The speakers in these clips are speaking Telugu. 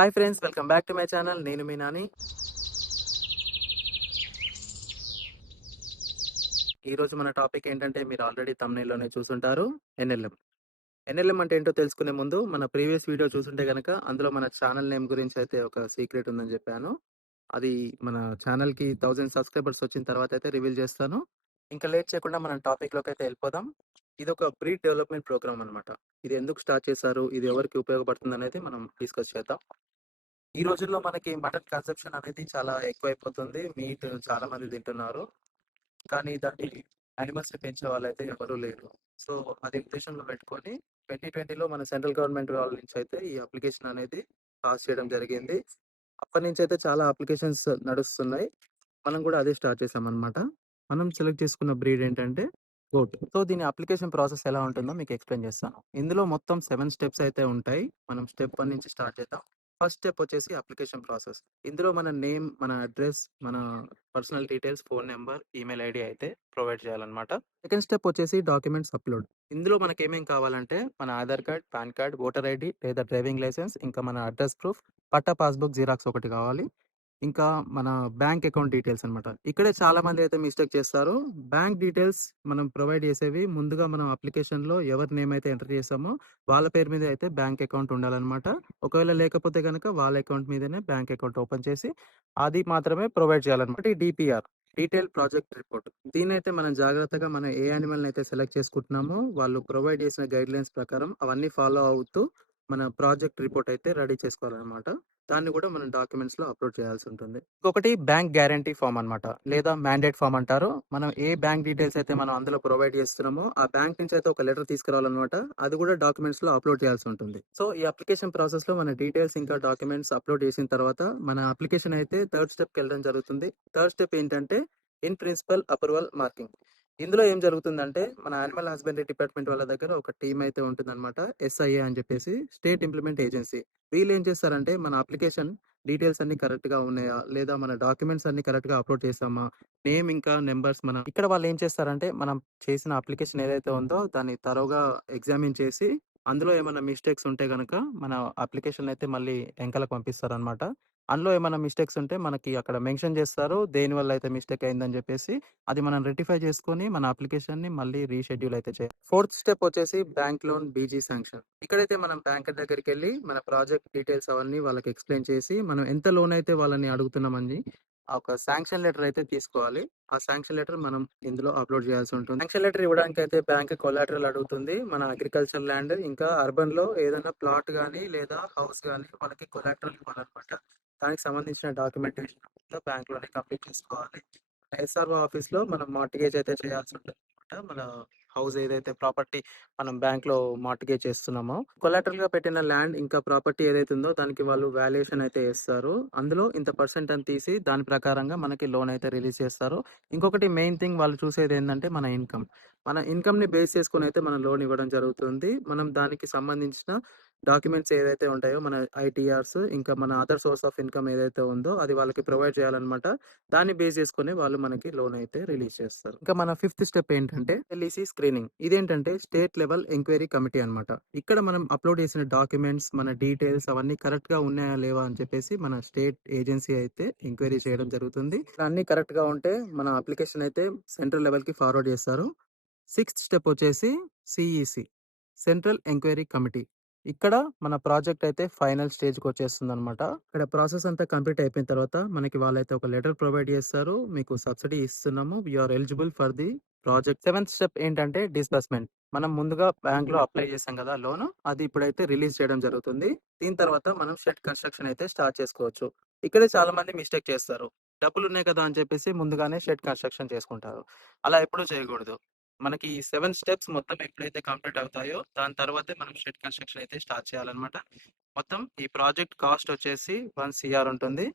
Hi friends, welcome back to my channel. నేను మీ నాని. ఈరోజు మన టాపిక్ ఏంటంటే మీరు ఆల్రెడీ థంబ్‌నెయిల్‌లోనే చూసుంటారు. ఎన్ఎల్ఎం. ఎన్ఎల్ఎం అంటే ఏంటో తెలుసుకునే ముందు మన ప్రీవియస్ వీడియో చూసుంటే గనక అందులో మన ఛానల్ నేమ్ గురించి అయితే ఒక సీక్రెట్ ఉందని చెప్పాను. అది మన ఛానల్‌కి 1000 సబ్స్క్రైబర్స్ వచ్చిన తర్వాత అయితే రివీల్ చేస్తాను. ఇంకా లేట్ చేయకుండా మనం టాపిక్‌లోకి అయితే వెళ్ళిపోదాం. ఇదొక బ్రీడ్ డెవలప్‌మెంట్ ప్రోగ్రామ్ అన్నమాట. ఇది ఎందుకు స్టార్ట్ చేశారు? ఇది ఎవరికి ఉపయోగపడుతుందనేది మనం డిస్కస్ చేద్దాం. ఈ రోజుల్లో మనకి మటన్ కన్సంప్షన్ అనేది చాలా ఎక్కువైపోతుంది. మీట్ చాలా మంది తింటున్నారు. కానీ దాన్ని యానిమల్స్‌ని పెంచే వాళ్ళైతే ఎవరు లేరు. సో, అది ఉద్దేశంలో పెట్టుకొని 2020లో మన సెంట్రల్ గవర్నమెంట్ వాళ్ళ నుంచి అయితే ఈ అప్లికేషన్ అనేది పాస్ చేయడం జరిగింది. అప్పటినుంచయితే చాలా అప్లికేషన్స్ నడుస్తున్నాయి. మనం కూడా అదే స్టార్ట్ చేశామనమాట. మనం సెలెక్ట్ చేసుకున్న బ్రీడ్ ఏంటంటే గోట్. సో, దీని అప్లికేషన్ ప్రాసెస్ ఎలా ఉంటుందో మీకు ఎక్స్‌ప్లెయిన్ చేస్తాను. ఇందులో మొత్తం 7 స్టెప్స్ అయితే ఉంటాయి. మనం స్టెప్ 1 నుంచి స్టార్ట్ చేద్దాం. ఫస్ట్ స్టెప్ వచ్చేసి అప్లికేషన్ ప్రాసెస్. ఇందులో మన నేమ్, మన అడ్రెస్, మన personal details, phone number, email ID అయితే ప్రొవైడ్ చేయాలన్నమాట. సెకండ్ స్టెప్ వచ్చేసి డాక్యుమెంట్స్ అప్‌లోడ్. ఇందులో మనకేమేం కావాలంటే మన Aadhaar card, pan card, voter ID లేదా డ్రైవింగ్ లైసెన్స్, ఇంకా మన అడ్రెస్ ప్రూఫ్, పట్టా పాస్‌బుక్ జిరాక్స్ ఒకటి కావాలి. ఇంకా మన బ్యాంక్ అకౌంట్ డీటెయిల్స్ అనమాట. ఇక్కడే చాలా మంది అయితే మిస్టేక్ చేస్తారు. బ్యాంక్ డీటెయిల్స్ మనం ప్రొవైడ్ చేసేవి ముందుగా మనం అప్లికేషన్‌లో ఎవరి నేమ్ అయితే ఎంటర్ చేసామో వాళ్ళ పేరు మీద అయితే బ్యాంక్ అకౌంట్ ఉండాలనమాట. ఒకవేళ లేకపోతే గనక వాళ్ళ అకౌంట్ మీదనే బ్యాంక్ అకౌంట్ ఓపెన్ చేసి అది మాత్రమే ప్రొవైడ్ చేయాలన్నమాట. ఈ డీపీఆర్, డీటెయిల్డ్ ప్రాజెక్ట్ రిపోర్ట్. దీన్నైతే మనం జాగ్రత్తగా మనం ఏ యానిమల్‌ని అయితే సెలెక్ట్ చేసుకుంటున్నామో వాళ్ళు ప్రొవైడ్ చేసిన గైడ్‌లైన్స్ ప్రకారం అవన్నీ ఫాలో అవుతూ మన ప్రాజెక్ట్ రిపోర్ట్ అయితే రెడీ చేసుకోవాలనమాట. దాన్ని కూడా మనం డాక్యుమెంట్స్‌లో అప్‌లోడ్ చేయాల్సి ఉంటుంది. ఇంకొకటి బ్యాంక్ గ్యారంటీ ఫార్మ్ అన్నమాట. లేదా మ్యాండేట్ ఫార్మ్ అంటారు. మనం ఏ బ్యాంక్ డీటెయిల్స్ అయితే మనం అందులో ప్రొవైడ్ చేస్తున్నామో ఆ బ్యాంక్ నుంచి అయితే ఒక లెటర్ తీసుకురావాలన్నమాట. అది కూడా డాక్యుమెంట్స్‌లో అప్‌లోడ్ చేయాల్సి ఉంటుంది. సో, ఈ అప్లికేషన్ ప్రాసెస్‌లో మన డీటెయిల్స్ ఇంకా డాక్యుమెంట్స్ అప్‌లోడ్ చేసిన తర్వాత మన అప్లికేషన్ అయితే థర్డ్ స్టెప్‌కి వెళ్ళడం జరుగుతుంది. థర్డ్ స్టెప్ ఏంటంటే ఇన్ ప్రిన్సిపల్ అప్రూవల్ మార్కింగ్. ఇందులో ఏం జరుగుతుందంటే మన యానిమల్ హస్బెండరీ డిపార్ట్మెంట్ వాళ్ళ దగ్గర ఒక టీమ్ అయితే ఉంటుందన్నమాట. ఎస్ఐఏ అని చెప్పేసి స్టేట్ ఇంప్లిమెంట్ ఏజెన్సీ. వీళ్ళేం చేస్తారంటే మన అప్లికేషన్ డీటెయిల్స్ అన్ని కరెక్ట్‌గా ఉన్నాయా? లేదా మన డాక్యుమెంట్స్ అన్ని కరెక్ట్‌గా అప్‌లోడ్ చేశామా? నేమ్ ఇంకా నంబర్స్ ఇక్కడ వాళ్ళేం చేస్తారంటే మనం చేసిన అప్లికేషన్ ఏదైతే ఉందో దాన్ని థరోగా ఎగ్జామిన్ చేసి అందులో ఏమన్నా మిస్టేక్స్ ఉంటే గనక మన అప్లికేషన్ అయితే మళ్ళీ ఎంకలకి పంపిస్తారనమాట. అందులో ఏమన్నా మిస్టేక్స్ ఉంటే మనకి అక్కడ మెన్షన్ చేస్తారు. దేనివల్ల అయితే మిస్టేక్ అయిందని చెప్పేసి అది మనం రెక్టిఫై చేసుకొని మన అప్లికేషన్‌ని మళ్ళీ రీషెడ్యూల్ అయితే చేయాలి. ఫోర్త్ స్టెప్ వచ్చేసి బ్యాంక్ లోన్ బీజీ శాంక్షన్. ఇక్కడైతే మనం బ్యాంకర్ దగ్గరికెళ్ళి మన ప్రాజెక్ట్ డీటెయిల్స్ అవన్నీ వాళ్ళకి ఎక్స్‌ప్లెయిన్ చేసి మనం ఎంత లోన్ అయితే వాళ్ళని అడుగుతున్నామని ఆ ఒక శాంక్షన్ లెటర్ అయితే తీసుకోవాలి. ఆ శాంక్షన్ లెటర్ మనం ఇందులో అప్‌లోడ్ చేయాల్సి ఉంటుంది. శాంక్షన్ లెటర్ ఇవ్వడానికైతే బ్యాంక్ కొలాటరల్ అడుగుతుంది. మన అగ్రికల్చర్ ల్యాండ్ ఇంకా అర్బన్‌లో ఏదైనా ప్లాట్ గాని లేదా హౌస్ గాని మనకి కొలాటరల్ ఇవ్వాలన్నమాట. దానికి సంబంధించిన డాక్యుమెంటేషన్ అంతా బ్యాంక్‌లోనే కంప్లీట్ చేసుకోవాలి. ఎస్ఆర్ఓ ఆఫీస్‌లో మనం మార్ట్‌గేజ్ అయితే చేయాల్సి ఉంటుందన్నమాట. మన హౌస్ ఏదైతే ప్రాపర్టీ మనం బ్యాంక్‌లో మార్ట్‌గేజ్ చేస్తున్నామో, కొలాటరల్‌గా పెట్టిన ల్యాండ్ ఇంకా ప్రాపర్టీ ఏదైతే ఉందో దానికి వాళ్ళు వాల్యుయేషన్ అయితే ఏస్తారు. అందులో ఇంత పర్సెంట్ అని తీసి దాని ప్రకారంగా మనకి లోన్ అయితే రిలీజ్ చేస్తారు. ఇంకొకటి మెయిన్ థింగ్ వాళ్ళు చూసేదేంటంటే మన ఇన్‌కమ్. మన ఇన్‌కమ్‌ని బేస్ చేసుకొని అయితే మనం లోన్ ఇవ్వడం జరుగుతుంది. మనం దానికి సంబంధించిన డాక్యుమెంట్స్ ఏదైతే ఉంటాయో మన ఐటీఆర్స్ ఇంకా మన అదర్ సోర్స్ ఆఫ్ ఇన్‌కమ్ ఏదైతే ఉందో అది వాళ్ళకి ప్రొవైడ్ చేయాలన్నమాట. దాన్ని బేస్ చేసుకొని వాళ్ళు మనకి లోన్ అయితే రిలీజ్ చేస్తారు. ఇంకా మన ఫిఫ్త్ స్టెప్ ఏంటంటే ఎల్ఈసీ స్క్రీనింగ్. ఇదేంటంటే స్టేట్ లెవెల్ ఎంక్వైరీ కమిటీ అన్నమాట. ఇక్కడ మనం అప్లోడ్ చేసిన డాక్యుమెంట్స్, మన డీటెయిల్స్ అవన్నీ కరెక్ట్ గా ఉన్నాయా లేవా అని చెప్పేసి మన స్టేట్ ఏజెన్సీ అయితే ఎంక్వైరీ చేయడం జరుగుతుంది. అన్ని కరెక్ట్ గా ఉంటే మన అప్లికేషన్ అయితే సెంట్రల్ లెవెల్ కి ఫార్వర్డ్ చేస్తారు. సిక్స్త్ స్టెప్ వచ్చేసి సిఈసి, సెంట్రల్ ఎంక్వైరీ కమిటీ. ఇక్కడ మన ప్రాజెక్ట్ అయితే ఫైనల్ స్టేజ్‌కి వచ్చేస్తుందన్నమాట. ఇక్కడ ప్రాసెస్ అంతా కంప్లీట్ అయిపోయిన తర్వాత మనకి వాళ్ళైతే ఒక లెటర్ ప్రొవైడ్ చేస్తారు. మీకు సబ్సిడీ ఇస్తున్నాము. You are eligible for the project. Seventh step ఏంటంటే డిస్బర్స్‌మెంట్. మనం ముందుగా బ్యాంక్‌లో అప్లై చేసాం కదా లోన్. అది ఇప్పుడైతే రిలీజ్ చేయడం జరుగుతుంది. దీని తర్వాత మనం షెడ్ కన్‌స్ట్రక్షన్ అయితే స్టార్ట్ చేసుకోవచ్చు. ఇక్కడే చాలా మంది మిస్టేక్ చేస్తారు. డబ్బులున్నాయి కదా అని చెప్పేసి ముందుగానే షెడ్ కన్‌స్ట్రక్షన్ చేసుకుంటారు. అలా ఎప్పుడూ చేయకూడదు. మనకి ఈ 7 స్టెప్స్ మొత్తం ఎప్పుడైతే కంప్లీట్ అవుతాయో దాని తర్వాతే మనం షెడ్ కన్‌స్ట్రక్షన్ అయితే స్టార్ట్ చేయాలన్నమాట. మొత్తం ఈ ప్రాజెక్ట్ కాస్ట్ వచ్చేసి 1 సీఆర్ ఉంటుంది.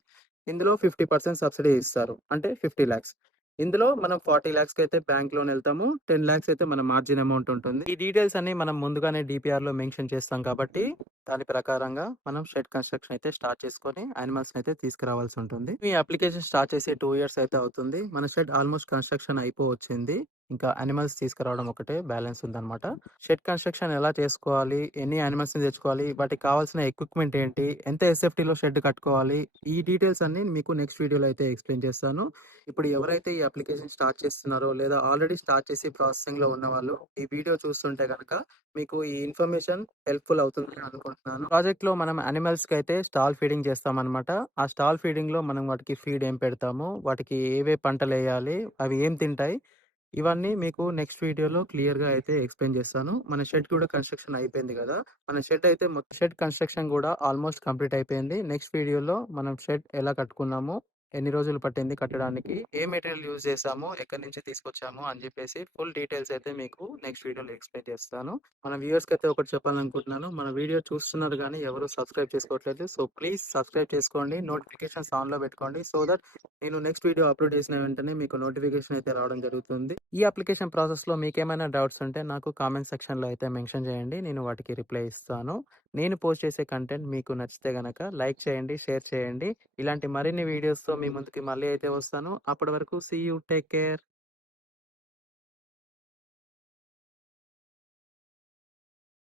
ఇందులో 50% సబ్సిడీ ఇస్తారు. అంటే 50,00,000. ఇందులో మనం 40,00,000కి అయితే బ్యాంక్ లోన్ వెళ్తాము. 10,00,000 అయితే మన మార్జిన్ అమౌంట్ ఉంటుంది. ఈ డీటెయిల్స్ అన్ని మనం ముందుగానే డీపీఆర్‌లో మెన్షన్ చేస్తాం కాబట్టి దాని ప్రకారంగా మనం షెడ్ కన్‌స్ట్రక్షన్ అయితే స్టార్ట్ చేసుకొని యానిమల్స్‌ని అయితే తీసుకురావాల్సి ఉంటుంది. ఈ అప్లికేషన్ స్టార్ట్ చేసి 2 ఇయర్స్ అయితే అవుతుంది. మన షెడ్ ఆల్మోస్ట్ కన్‌స్ట్రక్షన్ అయిపోవచ్చింది. ఇంకా యానిమల్స్ తీసుకురావడం ఒకటే బ్యాలెన్స్ ఉందన్నమాట. షెడ్ కన్‌స్ట్రక్షన్ ఎలా చేసుకోవాలి? ఎన్ని యానిమల్స్‌ని తెచ్చుకోవాలి? వాటికి కావాల్సిన ఎక్విప్‌మెంట్ ఏంటి? ఎంత ఎస్ఎఫ్టీలో షెడ్ కట్టుకోవాలి? ఈ డీటెయిల్స్ అన్నీ మీకు నెక్స్ట్ వీడియోలో అయితే ఎక్స్‌ప్లెయిన్ చేస్తాను. ఇప్పుడు ఎవరైతే ఈ అప్లికేషన్ స్టార్ట్ చేస్తున్నారో లేదా ఆల్రెడీ స్టార్ట్ చేసి ప్రాసెసింగ్‌లో ఉన్నవాళ్ళు ఈ వీడియో చూస్తుంటే గనక మీకు ఈ ఇన్ఫర్మేషన్ హెల్ప్‌ఫుల్ అవుతుందని అనుకుంటున్నాను. ప్రాజెక్ట్‌లో మనం యానిమల్స్‌కైతే స్టాల్ ఫీడింగ్ చేస్తామనమాట. ఆ స్టాల్ ఫీడింగ్‌లో మనం వాటికి ఫీడ్ ఏం పెడతాము? వాటికి ఏవే పంటలేయాలి? అవి ఏం తింటాయి? ఇవన్నీ మీకు నెక్స్ట్ వీడియోలో క్లియర్‌గా అయితే ఎక్స్‌ప్లెయిన్ చేస్తాను. మన షెడ్ కూడా కన్‌స్ట్రక్షన్ అయిపోయింది గదా! మన షెడ్ అయితే షెడ్ కన్‌స్ట్రక్షన్ గూడా ఆల్‌మోస్ట్ కంప్లీట్ అయిపోయింది. నెక్స్ట్ వీడియోలో మనం షెడ్ ఎలా కట్టుకున్నాము, ఎన్ని రోజులు పట్టింది కట్టడానికి, ఏ మెటీరియల్ యూజ్ చేసాము, ఎక్కడి నుంచి తీసుకొచ్చాము అని జెప్పేసి ఫుల్ డీటెయిల్స్ అయితే మీకు నెక్స్ట్ వీడియోలో ఎక్స్‌ప్లెయిన్ చేస్తాను. మన వ్యూవర్స్‌కైతే ఒకటి చెప్పాలనుకుంటున్నాను. మన వీడియో చూస్తున్నారు గానీ ఎవరు సబ్స్క్రైబ్ చేసుకోవట్లేదు. సో, ప్లీజ్ సబ్స్క్రైబ్ చేసుకోండి. నోటిఫికేషన్స్ ఆన్‌లో పెట్టుకోండి. సో దట్ నేను నెక్స్ట్ వీడియో అప్‌లోడ్ చేసిన వెంటనే మీకు నోటిఫికేషన్ అయితే రావడం జరుగుతుంది. ఈ అప్లికేషన్ ప్రాసెస్‌లో మీకేమైనా డౌట్స్ ఉంటే నాకు కామెంట్ సెక్షన్‌లో అయితే మెన్షన్ చేయండి. నేను వాటికి రిప్లై ఇస్తాను. నేను పోస్ట్ చేసే కంటెంట్ మీకు నచ్చితే గనక లైక్ చేయండి, షేర్ చేయండి. ఇలాంటి మరిన్ని వీడియోస్‌తో మీ ముందుకి మళ్ళీ అయితే వస్తాను. అప్పటి వరకు సీ యూ. Take care.